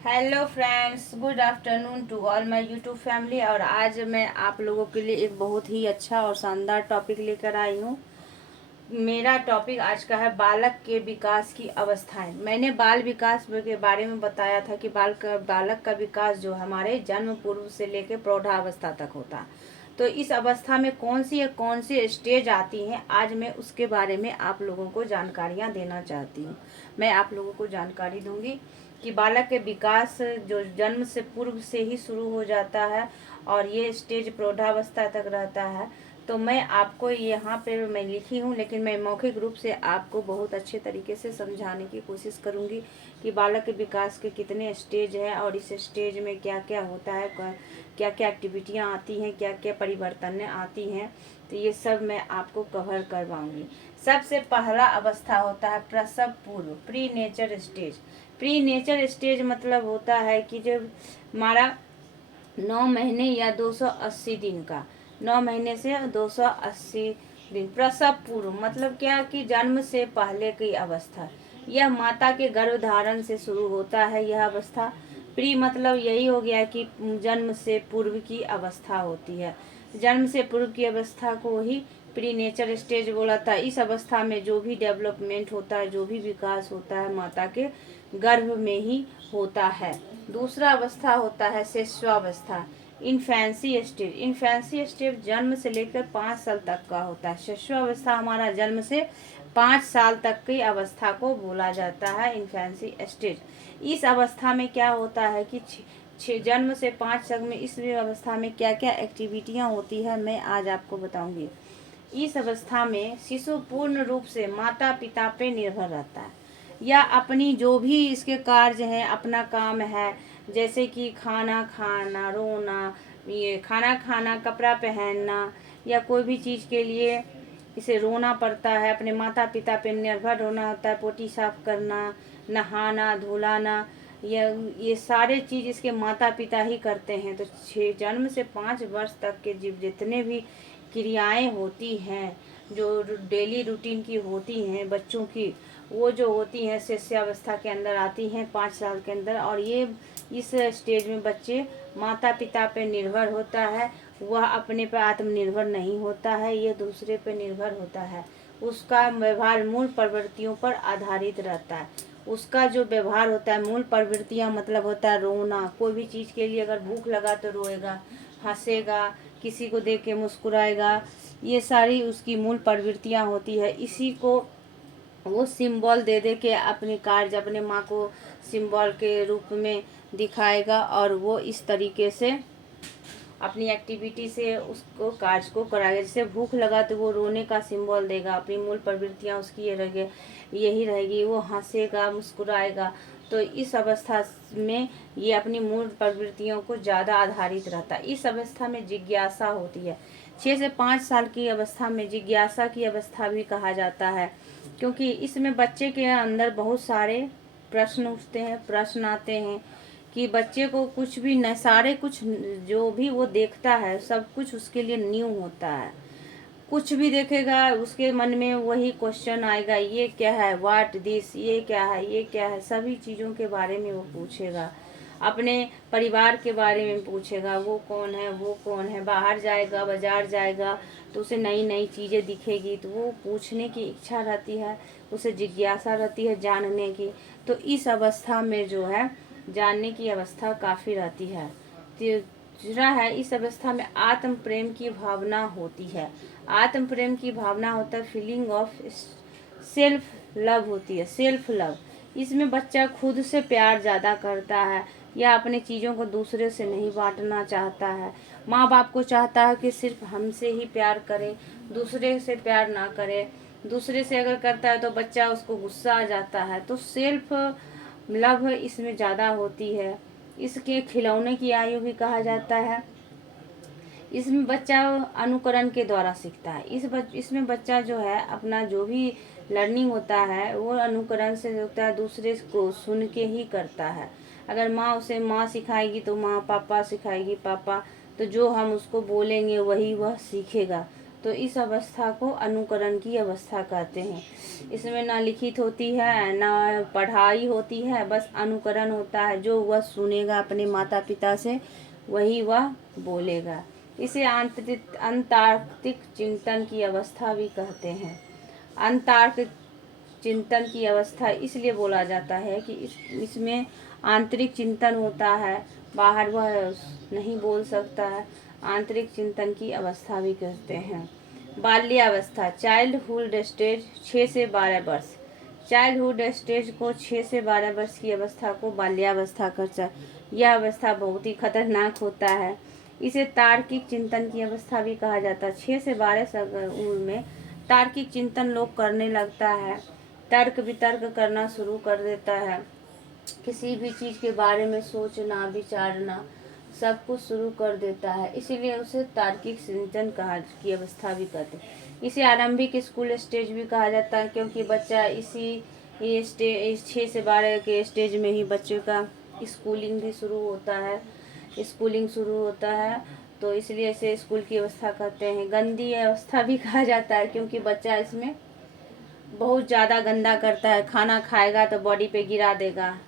Hello friends, good afternoon to all my YouTube family. और आज मैं आप लोगों के लिए एक बहुत ही अच्छा और शानदार टॉपिक लेकर आई हूँ। मेरा टॉपिक आज का है बालक के विकास की अवस्थाएं। मैंने बाल विकास के बारे में बताया था कि बालक का विकास जो हमारे जन्म पूर्व से लेकर प्रौढ़ावस्था तक होता है। तो इस अवस्था में कौन सी स्टेज आती हैं, आज मैं उसके बारे में आप लोगों को जानकारियाँ देना चाहती हूँ। मैं आप लोगों को जानकारी दूंगी कि बालक के विकास जो जन्म से पूर्व से ही शुरू हो जाता है और ये स्टेज प्रौढ़ावस्था तक रहता है। तो मैं आपको यहाँ पे मैं लिखी हूँ, लेकिन मैं मौखिक रूप से आपको बहुत अच्छे तरीके से समझाने की कोशिश करूँगी कि बालक के विकास के कितने स्टेज हैं और इस स्टेज में क्या क्या होता है, क्या क्या एक्टिविटियाँ आती हैं, क्या क्या परिवर्तन आती हैं। तो ये सब मैं आपको कवर करवाऊँगी। सबसे पहला अवस्था होता है प्रसव पूर्व, pre nature stage. Pre nature stage मतलब होता है कि जब हमारा 9 महीने या 280 दिन का, 9 महीने से 280 दिन। प्रसव पूर्व मतलब क्या कि जन्म से पहले की अवस्था। यह माता के गर्भधारण से शुरू होता है यह अवस्था। प्री मतलब यही हो गया कि जन्म से पूर्व की अवस्था होती है। जन्म से पूर्व की अवस्था को ही प्री नेचर स्टेज बोला था। इस अवस्था में जो भी डेवलपमेंट होता है, जो भी विकास होता है, माता के गर्भ में ही होता है। दूसरा अवस्था होता है शिशुअवस्था, इन्फेंसी स्टेज। इन्फेंसी स्टेज जन्म से लेकर 5 साल तक का होता है। शिशुअवस्था हमारा जन्म से 5 साल तक की अवस्था को बोला जाता है इन्फेंसी स्टेज। इस अवस्था में क्या होता है कि जन्म से 5 साल में इस अवस्था में क्या क्या एक्टिविटियाँ होती है, मैं आज आपको बताऊंगी। इस अवस्था में शिशु पूर्ण रूप से माता पिता पे निर्भर रहता है, या अपनी जो भी इसके कार्य हैं, अपना काम है, जैसे कि खाना खाना, रोना, ये खाना खाना, कपड़ा पहनना, या कोई भी चीज़ के लिए इसे रोना पड़ता है, अपने माता पिता पे निर्भर होना होता है। पोटी साफ करना, नहाना धुलाना, ये सारे चीज़ इसके माता पिता ही करते हैं। तो 6 जन्म से 5 वर्ष तक के जितने भी क्रियाएं होती हैं, जो डेली रूटीन की होती हैं बच्चों की, वो जो होती हैं शिशुअवस्था के अंदर आती हैं 5 साल के अंदर। और ये इस स्टेज में बच्चे माता पिता पे निर्भर होता है, वह अपने पे आत्मनिर्भर नहीं होता है, ये दूसरे पे निर्भर होता है। उसका व्यवहार मूल प्रवृत्तियों पर आधारित रहता है। उसका जो व्यवहार होता है, मूल प्रवृत्तियाँ मतलब होता है रोना। कोई भी चीज़ के लिए अगर भूख लगा तो रोएगा, हंसेगा, किसी को देख के मुस्कुराएगा, ये सारी उसकी मूल प्रवृत्तियाँ होती है। इसी को वो सिंबल दे दे के अपने कार्य, अपने माँ को सिंबल के रूप में दिखाएगा और वो इस तरीके से अपनी एक्टिविटी से उसको कार्य को कराएगा। जैसे भूख लगा तो वो रोने का सिंबल देगा, अपनी मूल प्रवृत्तियाँ उसकी यही रहेगी। वो हंसेगा, मुस्कुराएगा। तो इस अवस्था में ये अपनी मूल प्रवृत्तियों को ज़्यादा आधारित रहता है। इस अवस्था में जिज्ञासा होती है। 6 से 5 साल की अवस्था में जिज्ञासा की अवस्था भी कहा जाता है, क्योंकि इसमें बच्चे के अंदर बहुत सारे प्रश्न उठते हैं, प्रश्न आते हैं कि बच्चे को कुछ भी न, सारे कुछ जो भी वो देखता है सब कुछ उसके लिए न्यू होता है। कुछ भी देखेगा उसके मन में वही क्वेश्चन आएगा, ये क्या है, व्हाट दिस, ये क्या है, ये क्या है। सभी चीज़ों के बारे में वो पूछेगा, अपने परिवार के बारे में पूछेगा, वो कौन है, वो कौन है। बाहर जाएगा, बाजार जाएगा तो उसे नई नई चीज़ें दिखेगी तो वो पूछने की इच्छा रहती है, उसे जिज्ञासा रहती है जानने की। तो इस अवस्था में जो है जानने की अवस्था काफ़ी रहती है। तीसरा है, इस अवस्था में आत्म प्रेम की भावना होती है। आत्म प्रेम की भावना होता है फीलिंग ऑफ सेल्फ लव होती है, सेल्फ लव। इसमें बच्चा खुद से प्यार ज़्यादा करता है, या अपने चीज़ों को दूसरे से नहीं बांटना चाहता है। माँ बाप को चाहता है कि सिर्फ हमसे ही प्यार करे, दूसरे से प्यार ना करे। दूसरे से अगर करता है तो बच्चा उसको गुस्सा आ जाता है। तो सेल्फ लव इसमें ज़्यादा होती है। इसके खिलौने की आयु भी कहा जाता है। इसमें बच्चा अनुकरण के द्वारा सीखता है। इसमें बच्चा जो है अपना जो भी लर्निंग होता है वो अनुकरण से होता है, दूसरे को सुन के ही करता है। अगर माँ उसे माँ सिखाएगी तो माँ, पापा सिखाएगी पापा, तो जो हम उसको बोलेंगे वही वह सीखेगा। तो इस अवस्था को अनुकरण की अवस्था कहते हैं। इसमें ना लिखित होती है ना पढ़ाई होती है, बस अनुकरण होता है। जो वह सुनेगा अपने माता पिता से वही वह बोलेगा। इसे अंतार्किक चिंतन की अवस्था भी कहते हैं। अंतार्किक चिंतन की अवस्था इसलिए बोला जाता है कि इसमें आंतरिक चिंतन होता है, बाहर वह नहीं बोल सकता है। आंतरिक चिंतन की अवस्था भी कहते हैं। बाल्यावस्था, चाइल्डहुड स्टेज 6 से 12 वर्ष। चाइल्डहुड स्टेज को 6 से 12 वर्ष की अवस्था को बाल्यावस्था कहते हैं। यह अवस्था बहुत ही खतरनाक होता है। इसे तार्किक चिंतन की अवस्था भी कहा जाता है। 6 से 12 उम्र में तार्किक चिंतन लोग करने लगता है, तर्क वितर्क करना शुरू कर देता है। किसी भी चीज़ के बारे में सोचना विचारना सब कुछ शुरू कर देता है, इसीलिए उसे तार्किक चिंतन की अवस्था भी कहते हैं। इसे आरंभिक स्कूल स्टेज भी कहा जाता है, क्योंकि बच्चा इसी स्टेज 6 से 12 के स्टेज में ही बच्चे का स्कूलिंग भी शुरू होता है, तो इसलिए इसे स्कूल की अवस्था कहते हैं। गंदी अवस्था भी कहा जाता है, क्योंकि बच्चा इसमें बहुत ज़्यादा गंदा करता है। खाना खाएगा तो बॉडी पे गिरा देगा,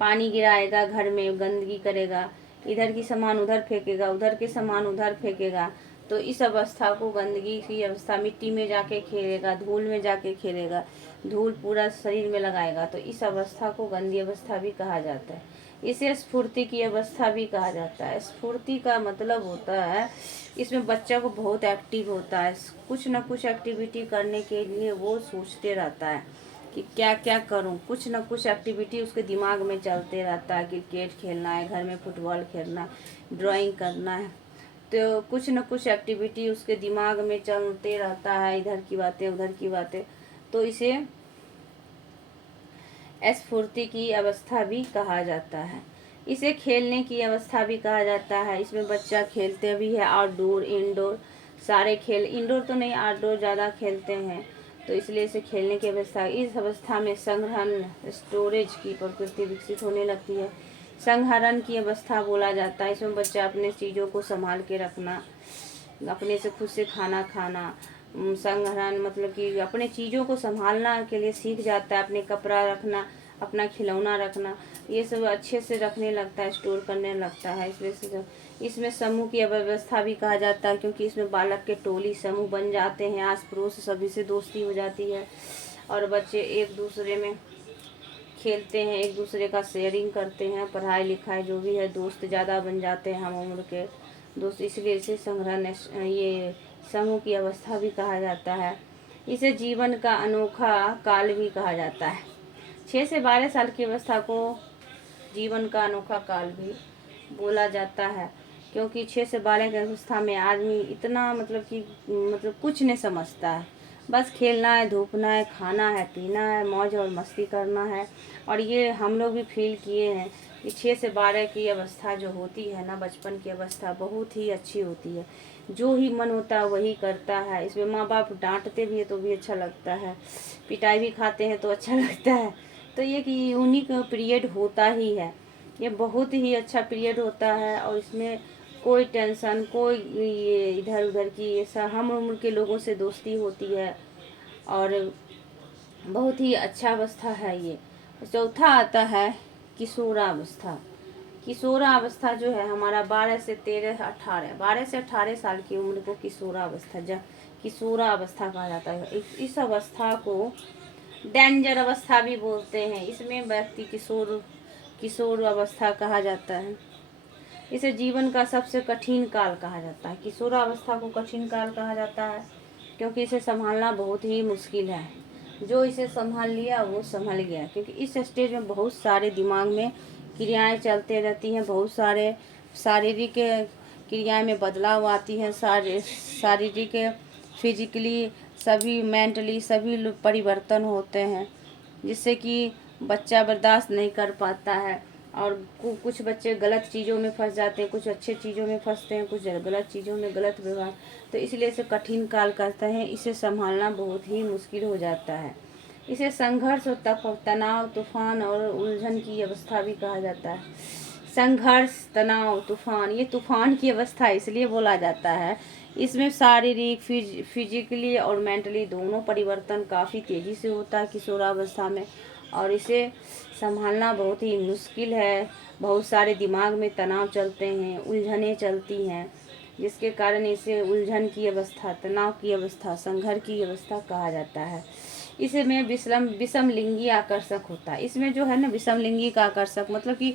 पानी गिराएगा, घर में गंदगी करेगा, इधर की सामान उधर फेंकेगा, उधर के सामान उधर फेंकेगा। तो इस अवस्था को गंदगी की अवस्था, मिट्टी में जाके खेलेगा, धूल में जाके खेलेगा, धूल पूरा शरीर में लगाएगा, तो इस अवस्था को गंदी अवस्था भी कहा जाता है। इसे स्फूर्ति की अवस्था भी कहा जाता है। स्फूर्ति का मतलब होता है इसमें बच्चा को बहुत एक्टिव होता है, कुछ न कुछ एक्टिविटी करने के लिए वो सोचते रहता है कि क्या क्या करूं, कुछ न कुछ एक्टिविटी उसके दिमाग में चलते रहता है। क्रिकेट खेलना है, घर में फुटबॉल खेलना है, ड्राइंग करना है, तो कुछ न कुछ एक्टिविटी उसके दिमाग में चलते रहता है, इधर की बातें उधर की बातें। तो इसे स्फूर्ति की अवस्था भी कहा जाता है। इसे खेलने की अवस्था भी कहा जाता है। इसमें बच्चा खेलते भी है, आउटडोर इंडोर सारे खेल, इंडोर तो नहीं आउटडोर ज़्यादा खेलते हैं, तो इसलिए इसे खेलने की अवस्था। इस अवस्था में संग्रहण स्टोरेज की प्रवृत्ति विकसित होने लगती है। संग्रहण की अवस्था बोला जाता है। इसमें बच्चा अपने चीज़ों को संभाल के रखना, अपने से खुद से खाना खाना, संग्रहण मतलब कि अपने चीज़ों को संभालना के लिए सीख जाता है। अपने कपड़ा रखना, अपना खिलौना रखना, ये सब अच्छे से रखने लगता है, स्टोर करने लगता है। इसमें समूह की अव्यवस्था भी कहा जाता है, क्योंकि इसमें बालक के टोली समूह बन जाते हैं, आस पड़ोस सभी से दोस्ती हो जाती है और बच्चे एक दूसरे में खेलते हैं, एक दूसरे का शेयरिंग करते हैं, पढ़ाई लिखाई जो भी है, दोस्त ज़्यादा बन जाते हैं हम उम्र के दोस्त, इसलिए इसे संग्रहण ये समूह की अवस्था भी कहा जाता है। इसे जीवन का अनोखा काल भी कहा जाता है। 6 से 12 साल की अवस्था को जीवन का अनोखा काल भी बोला जाता है, क्योंकि 6 से 12 की अवस्था में आदमी इतना मतलब कुछ नहीं समझता है, बस खेलना है, धूपना है, खाना है, पीना है, मौज और मस्ती करना है। और ये हम लोग भी फील किए हैं कि 6 से 12 की अवस्था जो होती है ना, बचपन की अवस्था बहुत ही अच्छी होती है। जो ही मन होता है वही करता है। इसमें माँ बाप डांटते भी है तो भी अच्छा लगता है, पिटाई भी खाते हैं तो अच्छा लगता है। तो ये कि यूनिक पीरियड होता ही है, ये बहुत ही अच्छा पीरियड होता है। और इसमें कोई टेंशन, कोई ये इधर उधर की, ऐसा हम उम्र के लोगों से दोस्ती होती है और बहुत ही अच्छा अवस्था है ये। चौथा आता है किशोरावस्था। किशोरावस्था जो है हमारा 12 से 18 साल की उम्र को किशोरावस्था कहा जाता है। इस अवस्था को डेंजर अवस्था भी बोलते हैं। इसमें व्यक्ति किशोर अवस्था कहा जाता है। इसे जीवन का सबसे कठिन काल कहा जाता है। किशोरावस्था को कठिन काल कहा जाता है क्योंकि इसे संभालना बहुत ही मुश्किल है। जो इसे संभाल लिया वो संभल गया, क्योंकि इस स्टेज में बहुत सारे दिमाग में क्रियाएं चलते रहती हैं, बहुत सारे शारीरिक क्रियाएं में बदलाव आती हैं, शारीरिक फिजिकली सभी, मेंटली सभी परिवर्तन होते हैं, जिससे कि बच्चा बर्दाश्त नहीं कर पाता है। और कुछ बच्चे गलत चीज़ों में फंस जाते हैं, कुछ अच्छे चीज़ों में फंसते हैं, कुछ गलत चीज़ों में गलत व्यवहार, तो इसलिए इसे कठिन काल कहते हैं। इसे संभालना बहुत ही मुश्किल हो जाता है। इसे संघर्ष और तनाव, तूफान और उलझन की अवस्था भी कहा जाता है। संघर्ष, तनाव, तूफान, ये तूफान की अवस्था इसलिए बोला जाता है, इसमें शारीरिक फिजिकली और मेंटली दोनों परिवर्तन काफ़ी तेज़ी से होता है किशोरावस्था में, और इसे संभालना बहुत ही मुश्किल है। बहुत सारे दिमाग में तनाव चलते हैं, उलझनें चलती हैं, जिसके कारण इसे उलझन की अवस्था, तनाव की अवस्था, संघर्ष की अवस्था कहा जाता है। इसमें विषम लिंगी आकर्षक होता है। इसमें जो है ना विषम लिंगी का आकर्षक मतलब कि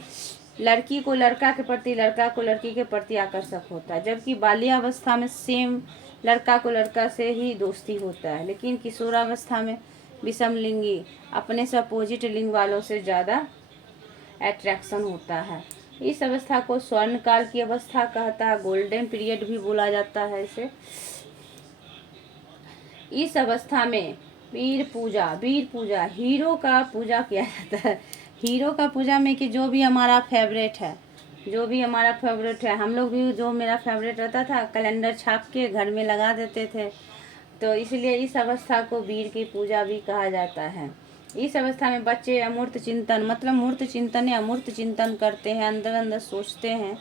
लड़की को लड़का के प्रति, लड़का को लड़की के प्रति आकर्षक होता है, जबकि बाल्यावस्था में सेम लड़का को लड़का से ही दोस्ती होता है। लेकिन किशोरावस्था में विषम लिंगी अपने से अपोजिट लिंग वालों से ज़्यादा अट्रैक्शन होता है। इस अवस्था को स्वर्णकाल की अवस्था कहता है, गोल्डन पीरियड भी बोला जाता है इसे। इस अवस्था में वीर पूजा हीरो का पूजा किया जाता है। हीरो का पूजा में कि जो भी हमारा फेवरेट है, हम लोग भी जो मेरा फेवरेट रहता था कैलेंडर छाप के घर में लगा देते थे, तो इसलिए इस अवस्था को वीर की पूजा भी कहा जाता है। इस अवस्था में बच्चे अमूर्त चिंतन मतलब मूर्त चिंतन या अमूर्त चिंतन करते हैं, अंदर अंदर सोचते हैं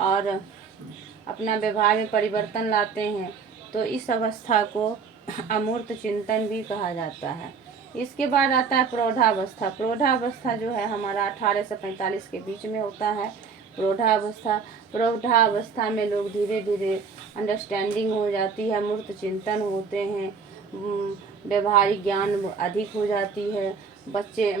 और अपना व्यवहार में परिवर्तन लाते हैं, तो इस अवस्था को अमूर्त चिंतन भी कहा जाता है। इसके बाद आता है प्रौढ़ावस्था जो है हमारा 18 से 45 के बीच में होता है। प्रौढ़ावस्था में लोग धीरे धीरे अंडरस्टैंडिंग हो जाती है, मूर्त चिंतन होते हैं, व्यवहारिक ज्ञान अधिक हो जाती है, बच्चे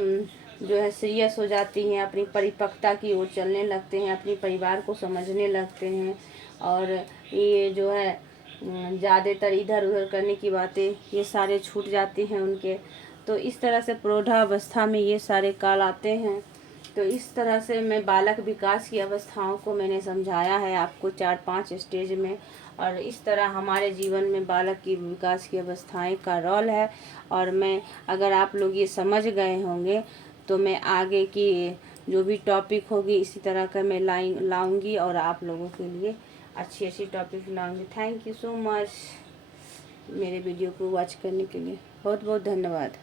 जो है सीरियस हो जाती हैं, अपनी परिपक्वता की ओर चलने लगते हैं, अपने परिवार को समझने लगते हैं, और ये जो है ज़्यादातर इधर उधर करने की बातें ये सारे छूट जाते हैं उनके। तो इस तरह से प्रौढ़ावस्था में ये सारे काल आते हैं। तो इस तरह से मैं बालक विकास की अवस्थाओं को मैंने समझाया है आपको 4-5 स्टेज में, और इस तरह हमारे जीवन में बालक की विकास की अवस्थाएं का रोल है। और मैं अगर आप लोग ये समझ गए होंगे तो मैं आगे की जो भी टॉपिक होगी इसी तरह का मैं लाऊंगी और आप लोगों के लिए अच्छी अच्छी टॉपिक लाऊंगी। थैंक यू सो मच मेरे वीडियो को वॉच करने के लिए, बहुत बहुत धन्यवाद।